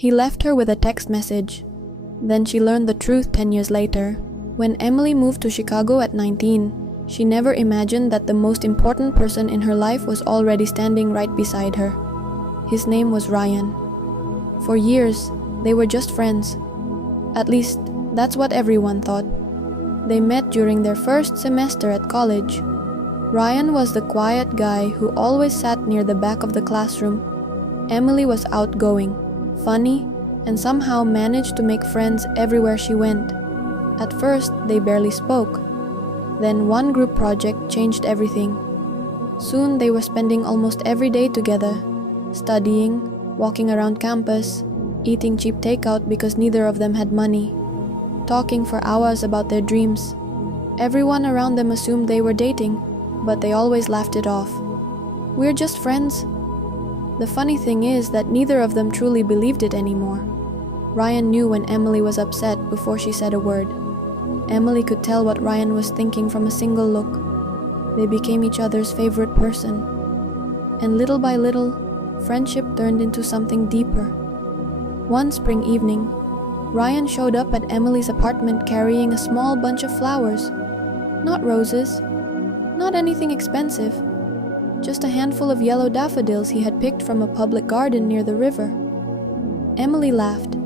He left her with a text message. Then she learned the truth 10 years later. When Emily moved to Chicago at 19, she never imagined that the most important person in her life was already standing right beside her. His name was Ryan. For years, they were just friends. At least, that's what everyone thought. They met during their first semester at college. Ryan was the quiet guy who always sat near the back of the classroom. Emily was outgoing, funny, and somehow managed to make friends everywhere she went. At first, they barely spoke. Then one group project changed everything. Soon they were spending almost every day together, studying, walking around campus, eating cheap takeout because neither of them had money, talking for hours about their dreams. Everyone around them assumed they were dating, but they always laughed it off. "We're just friends." The funny thing is that neither of them truly believed it anymore. Ryan knew when Emily was upset before she said a word. Emily could tell what Ryan was thinking from a single look. They became each other's favorite person. And little by little, friendship turned into something deeper. One spring evening, Ryan showed up at Emily's apartment carrying a small bunch of flowers. Not roses, not anything expensive, just a handful of yellow daffodils he had picked from a public garden near the river. Emily laughed.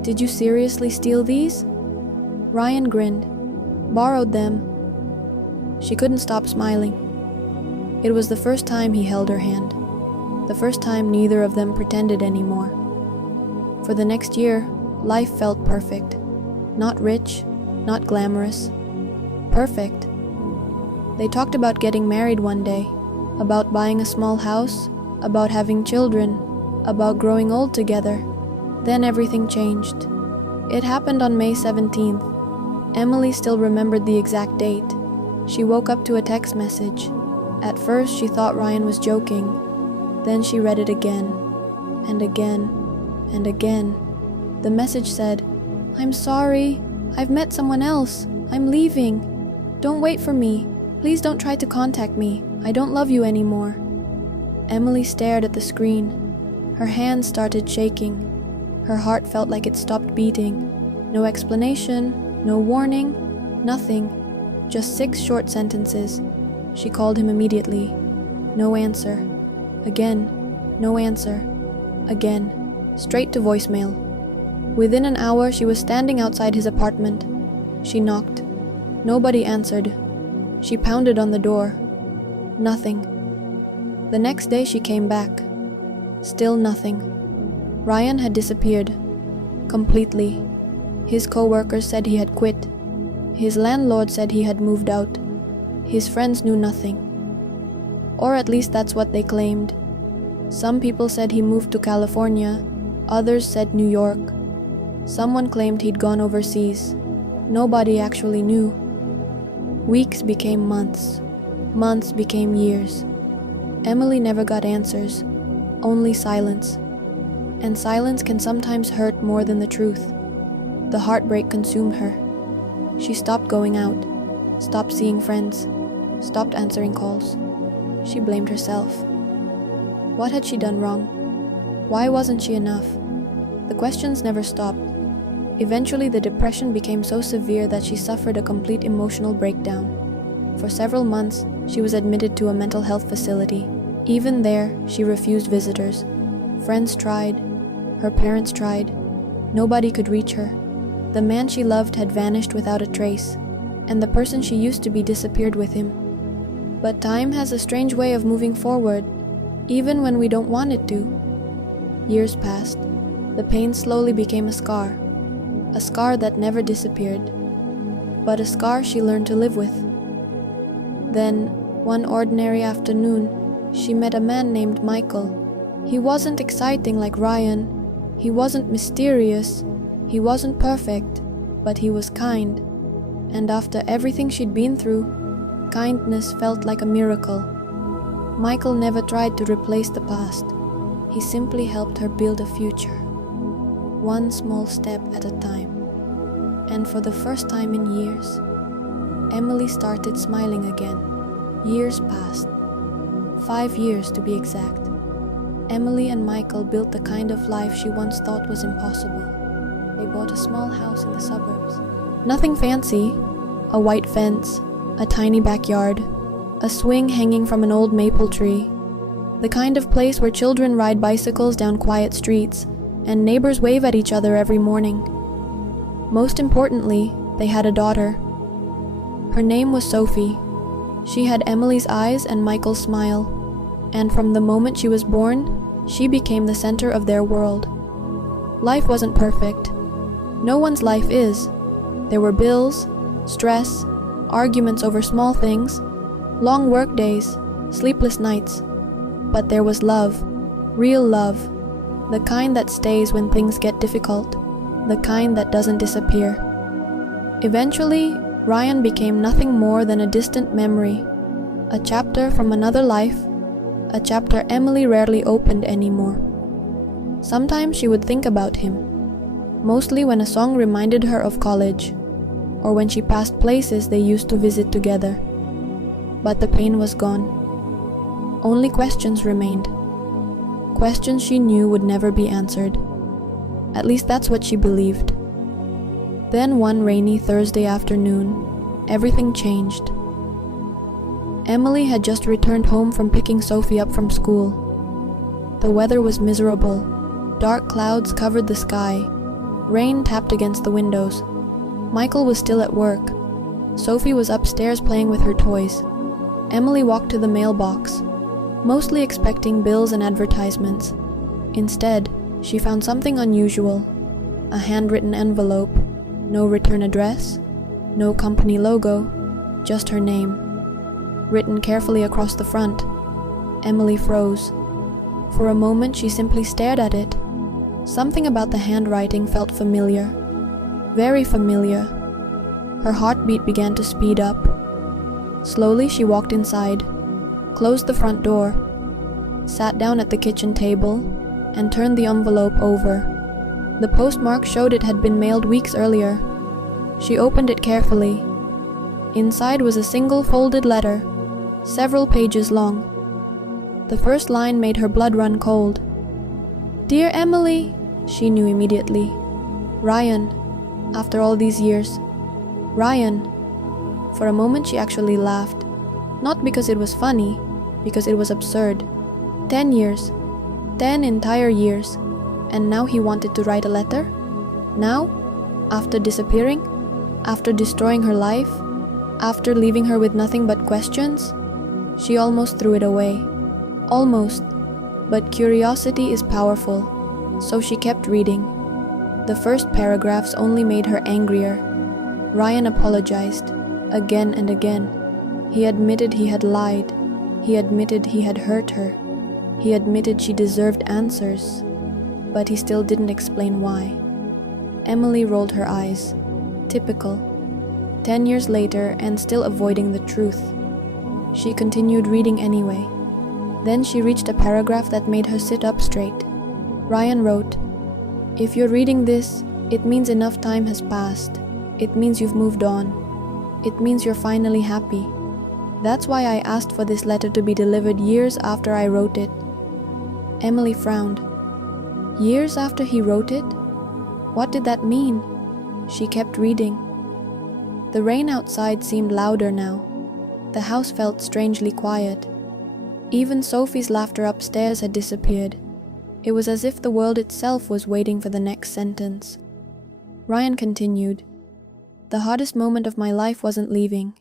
"Did you seriously steal these?" Ryan grinned. "Borrowed them." She couldn't stop smiling. It was the first time he held her hand. The first time neither of them pretended anymore. For the next year, life felt perfect. Not rich, not glamorous. Perfect. They talked about getting married one day, about buying a small house, about having children, about growing old together. Then everything changed. It happened on May 17th. Emily still remembered the exact date. She woke up to a text message. At first, she thought Ryan was joking. Then she read it again, and again, and again. The message said, "I'm sorry. I've met someone else. I'm leaving. Don't wait for me. Please don't try to contact me. I don't love you anymore." Emily stared at the screen. Her hands started shaking. Her heart felt like it stopped beating. No explanation, no warning, nothing. Just 6 short sentences. She called him immediately. No answer. Again. No answer. Again. Straight to voicemail. Within an hour, she was standing outside his apartment. She knocked. Nobody answered. She pounded on the door. Nothing. The next day she came back. Still nothing. Ryan had disappeared. Completely. His co-workers said he had quit. His landlord said he had moved out. His friends knew nothing. Or at least that's what they claimed. Some people said he moved to California. Others said New York. Someone claimed he'd gone overseas. Nobody actually knew. Weeks became months. Months became years. Emily never got answers. Only silence. And silence can sometimes hurt more than the truth. The heartbreak consumed her. She stopped going out, stopped seeing friends, stopped answering calls. She blamed herself. What had she done wrong? Why wasn't she enough? The questions never stopped. Eventually, the depression became so severe that she suffered a complete emotional breakdown. For several months, she was admitted to a mental health facility. Even there, she refused visitors. Friends tried. Her parents tried. Nobody could reach her. The man she loved had vanished without a trace, and the person she used to be disappeared with him. But time has a strange way of moving forward, even when we don't want it to. Years passed. The pain slowly became a scar that never disappeared, but a scar she learned to live with. Then, one ordinary afternoon, she met a man named Michael. He wasn't exciting like Ryan. He wasn't mysterious. He wasn't perfect, but he was kind. And after everything she'd been through, kindness felt like a miracle. Michael never tried to replace the past. He simply helped her build a future, one small step at a time. And for the first time in years, Emily started smiling again. Years passed. 5 years to be exact. Emily and Michael built the kind of life she once thought was impossible. They bought a small house in the suburbs. Nothing fancy, a white fence, a tiny backyard, a swing hanging from an old maple tree. The kind of place where children ride bicycles down quiet streets and neighbors wave at each other every morning. Most importantly, they had a daughter. Her name was Sophie. She had Emily's eyes and Michael's smile, and from the moment she was born, she became the center of their world. Life wasn't perfect. No one's life is. There were bills, stress, arguments over small things, long work days, sleepless nights. But there was love, real love, the kind that stays when things get difficult, the kind that doesn't disappear. Eventually, Ryan became nothing more than a distant memory, a chapter from another life, a chapter Emily rarely opened anymore. Sometimes she would think about him, mostly when a song reminded her of college, or when she passed places they used to visit together. But the pain was gone. Only questions remained. Questions she knew would never be answered. At least that's what she believed. Then one rainy Thursday afternoon, everything changed. Emily had just returned home from picking Sophie up from school. The weather was miserable. Dark clouds covered the sky. Rain tapped against the windows. Michael was still at work. Sophie was upstairs playing with her toys. Emily walked to the mailbox, mostly expecting bills and advertisements. Instead, she found something unusual: a handwritten envelope, no return address, no company logo, just her name, written carefully across the front. Emily froze. For a moment, she simply stared at it. Something about the handwriting felt familiar, very familiar. Her heartbeat began to speed up. Slowly, she walked inside, closed the front door, sat down at the kitchen table, and turned the envelope over. The postmark showed it had been mailed weeks earlier. She opened it carefully. Inside was a single folded letter, several pages long. The first line made her blood run cold. "Dear Emily," she knew immediately. Ryan, after all these years. Ryan. For a moment she actually laughed. Not because it was funny, because it was absurd. 10 years. 10 entire years. And now he wanted to write a letter? Now? After disappearing? After destroying her life? After leaving her with nothing but questions? She almost threw it away. Almost. But curiosity is powerful, so she kept reading. The first paragraphs only made her angrier. Ryan apologized, again and again. He admitted he had lied. He admitted he had hurt her. He admitted she deserved answers. But he still didn't explain why. Emily rolled her eyes. Typical. 10 years later, and still avoiding the truth. She continued reading anyway. Then she reached a paragraph that made her sit up straight. Ryan wrote, "If you're reading this, it means enough time has passed. It means you've moved on. It means you're finally happy. That's why I asked for this letter to be delivered years after I wrote it." Emily frowned. Years after he wrote it? What did that mean? She kept reading. The rain outside seemed louder now. The house felt strangely quiet. Even Sophie's laughter upstairs had disappeared. It was as if the world itself was waiting for the next sentence. Ryan continued, "The hardest moment of my life wasn't leaving.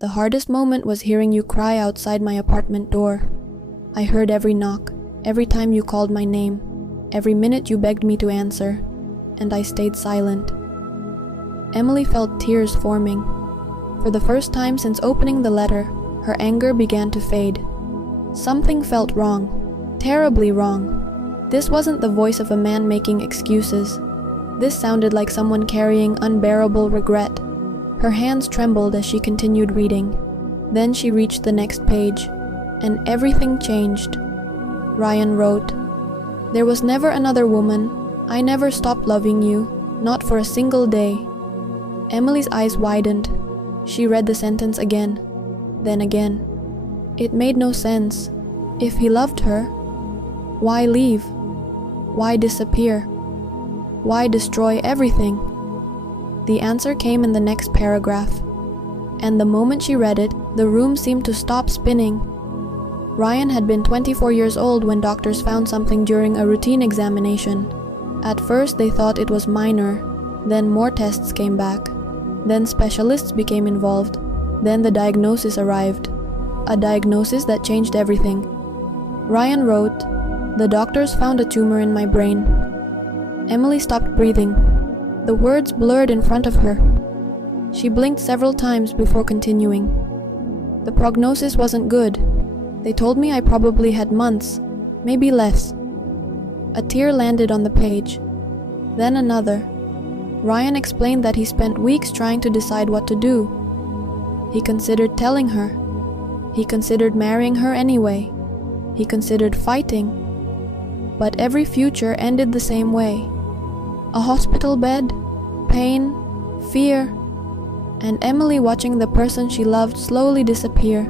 The hardest moment was hearing you cry outside my apartment door. I heard every knock, every time you called my name, every minute you begged me to answer, and I stayed silent." Emily felt tears forming. For the first time since opening the letter, her anger began to fade. Something felt wrong, terribly wrong. This wasn't the voice of a man making excuses. This sounded like someone carrying unbearable regret. Her hands trembled as she continued reading. Then she reached the next page, and everything changed. Ryan wrote, "There was never another woman. I never stopped loving you, not for a single day." Emily's eyes widened. She read the sentence again, then again. It made no sense. If he loved her, Why leave? Why disappear? Why destroy everything? The answer came in the next paragraph, and the moment she read it, the room seemed to stop spinning. Ryan had been 24 years old when doctors found something during a routine examination. At first they thought it was minor, then more tests came back. Then specialists became involved. Then the diagnosis arrived. A diagnosis that changed everything. Ryan wrote, "The doctors found a tumor in my brain." Emily stopped breathing. The words blurred in front of her. She blinked several times before continuing. "The prognosis wasn't good. They told me I probably had months, maybe less." A tear landed on the page. Then another. Ryan explained that he spent weeks trying to decide what to do. He considered telling her. He considered marrying her anyway. He considered fighting. But every future ended the same way. A hospital bed, pain, fear, and Emily watching the person she loved slowly disappear.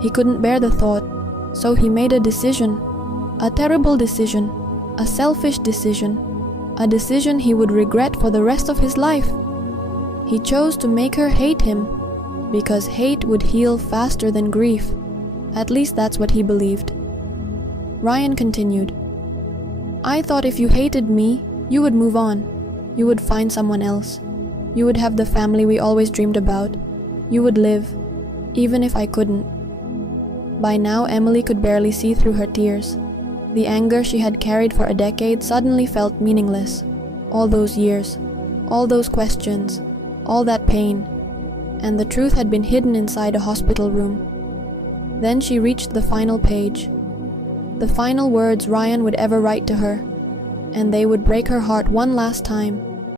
He couldn't bear the thought, so he made a decision. A terrible decision. A selfish decision. A decision he would regret for the rest of his life. He chose to make her hate him, because hate would heal faster than grief. At least that's what he believed. Ryan continued, "I thought if you hated me, you would move on. You would find someone else. You would have the family we always dreamed about. You would live, even if I couldn't." By now, Emily could barely see through her tears. The anger she had carried for a decade suddenly felt meaningless. All those years, all those questions, all that pain, and the truth had been hidden inside a hospital room. Then she reached the final page. The final words Ryan would ever write to her, and they would break her heart one last time.